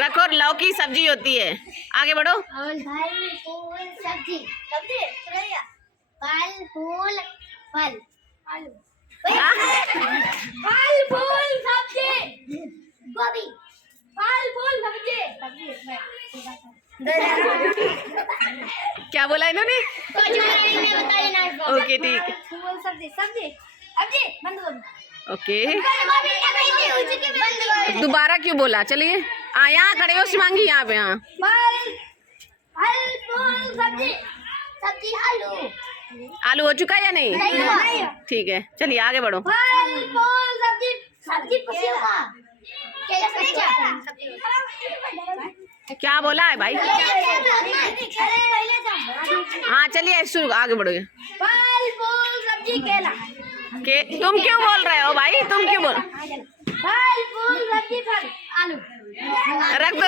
रखो, लौकी सब्जी होती है। आगे बढ़ो। फल फूल सब्जी सब्जी फल फूल फल आलू फल फूल सब्जी गोभी फल फूल सब्जी क्या बोला इन्होंने? ओके ठीक है, फूल सब्जी सब्जी सब्जी बंद करो। ओके दोबारा क्यों बोला? चलिए यहाँ खड़े हो शिवांगी, यहाँ पे। हाँ फल फल फूल सब्जी सब्जी आलू आलू हो चुका है या नहीं? नहीं। ठीक है, चलिए आगे बढ़ो। फल फूल सब्जी सब्जी पसेगा क्या बोला है भाई? हाँ चलिए शुरू, आगे बढ़ोगे। फल फूल सब्जी केला के तुम क्यों बोल रहे हो भाई? तुम क्यों बोल? फल फूल सब्जी फल आलू रख दो